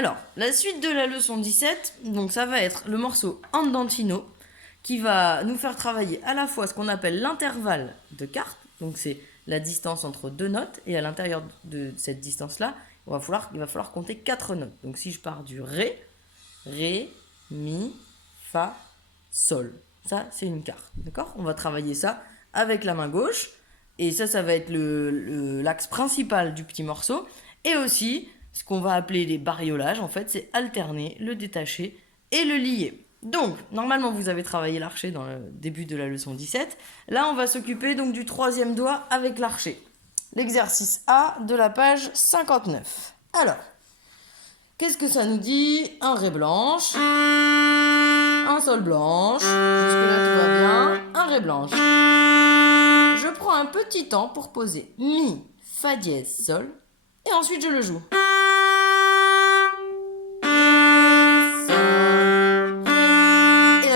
Alors, la suite de la leçon 17, donc ça va être le morceau andantino qui va nous faire travailler à la fois ce qu'on appelle l'intervalle de quarte, donc c'est la distance entre deux notes, et à l'intérieur de cette distance-là, il va falloir compter 4 notes. Donc si je pars du ré, mi, fa, sol, ça c'est une quarte, d'accord? On va travailler ça avec la main gauche, et ça va être l'axe principal du petit morceau, et aussi ce qu'on va appeler les bariolages, en fait, c'est alterner le détaché et le lié. Donc, normalement, vous avez travaillé l'archet dans le début de la leçon 17. Là, on va s'occuper donc du troisième doigt avec l'archet. L'exercice A de la page 59. Alors, qu'est-ce que ça nous dit? Un ré blanche, un sol blanche, jusque-là tout va bien, un ré blanche. Je prends un petit temps pour poser mi, fa dièse, sol, et ensuite je le joue.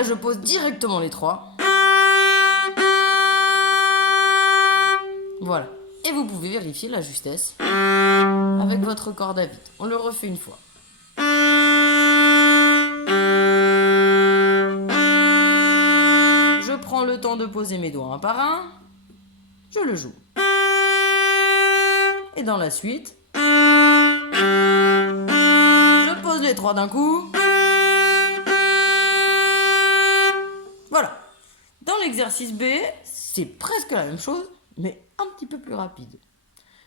Je pose directement les trois. Voilà. Et vous pouvez vérifier la justesse avec votre corde à vide. On le refait une fois. Je prends le temps de poser mes doigts un par un. Je le joue. Et dans la suite, je pose les trois d'un coup. Voilà. Dans l'exercice B, c'est presque la même chose, mais un petit peu plus rapide.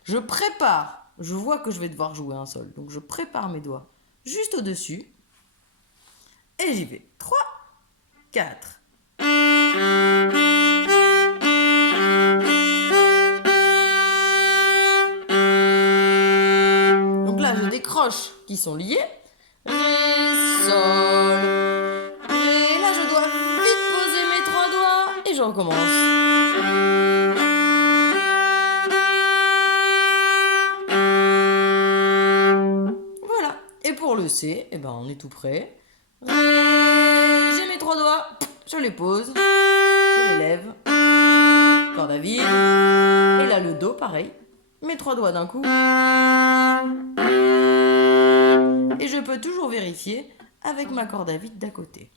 Je vois que je vais devoir jouer un sol, donc je prépare mes doigts juste au-dessus, et j'y vais. 3, 4. Donc là, je décroche qui sont liés. Ré, sol. Je recommence. Voilà. Et pour le C, on est tout prêt. J'ai mes 3 doigts, je les pose, je les lève, corde à vide. Et là le Do, pareil. Mes 3 doigts d'un coup. Et je peux toujours vérifier avec ma corde à vide d'à côté.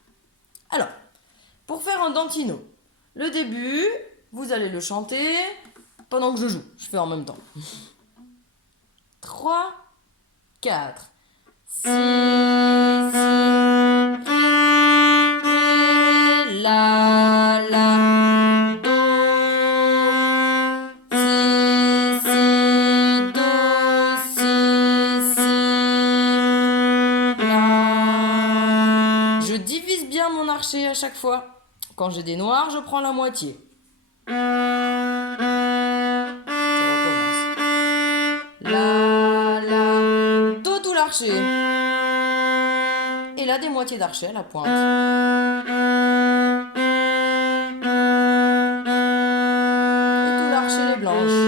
Alors, pour faire un dantino, le début, vous allez le chanter pendant que je joue. Je fais en même temps. 3, 4. Si, ré, la, do. Si, do, si, la. Je divise bien mon archet à chaque fois. Quand j'ai des noirs, je prends la moitié. Je recommence. La, do tout l'archet. Et là, des moitiés d'archet à la pointe. Et tout l'archet les blanches.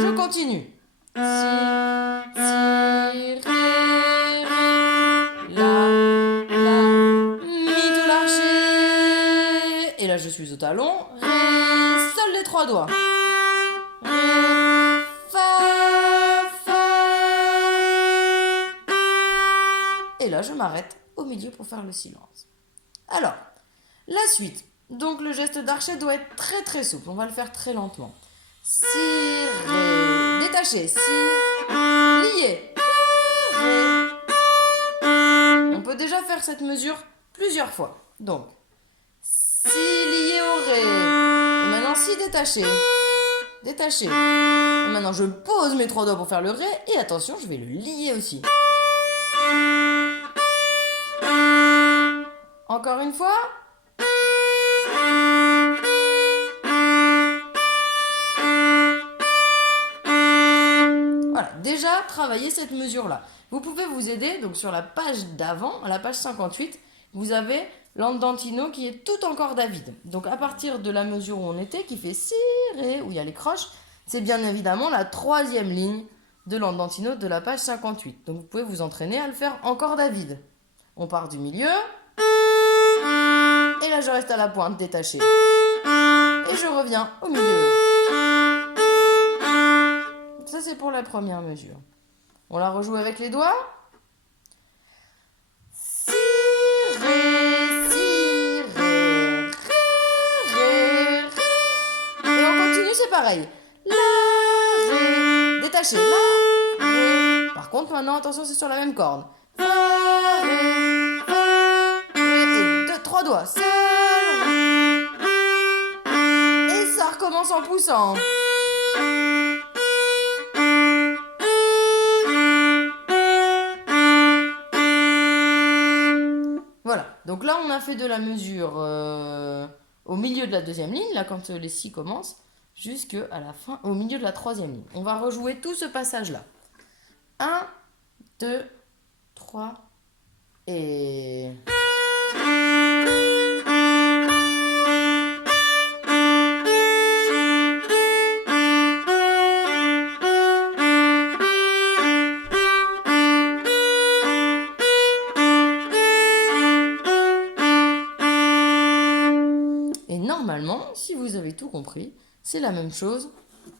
Je continue. Si, ré, la, mi tout l'archet. Et là, je suis au talon. Ré, sol les 3 doigts. Ré, fa, fa. Et là, je m'arrête au milieu pour faire le silence. Alors, la suite. Donc, le geste d'archet doit être très très souple. On va le faire très lentement. Si, ré, détaché. Si, lié. Ré. On peut déjà faire cette mesure plusieurs fois. Donc, si lié au ré. Et maintenant si détaché. Détaché. Et maintenant je pose mes 3 doigts pour faire le ré. Et attention, je vais le lier aussi. Encore une fois. Voilà, déjà travailler cette mesure-là. Vous pouvez vous aider, donc sur la page d'avant, à la page 58, vous avez l'andantino qui est tout en corde à vide. Donc à partir de la mesure où on était, qui fait si, ré, où il y a les croches, c'est bien évidemment la 3e ligne de l'andantino de la page 58. Donc vous pouvez vous entraîner à le faire en corde à vide. On part du milieu, et là je reste à la pointe détachée. Et je reviens au milieu. Ça c'est pour la première mesure. On la rejoue avec les doigts. pareil. La, ré, détaché, la, ré. Par contre, maintenant, attention, c'est sur la même corde. Fa, ré, et 3 doigts. Sol, ré. Et ça recommence en poussant. Voilà, donc là on a fait de la mesure au milieu de la deuxième ligne, là quand les si commencent, jusqu'à la fin, au milieu de la troisième ligne. On va rejouer tout ce passage-là. 1, 2, 3 et... Et normalement, si vous avez tout compris, c'est la même chose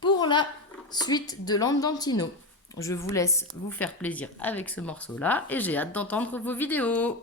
pour la suite de l'andantino. Je vous laisse vous faire plaisir avec ce morceau-là et j'ai hâte d'entendre vos vidéos.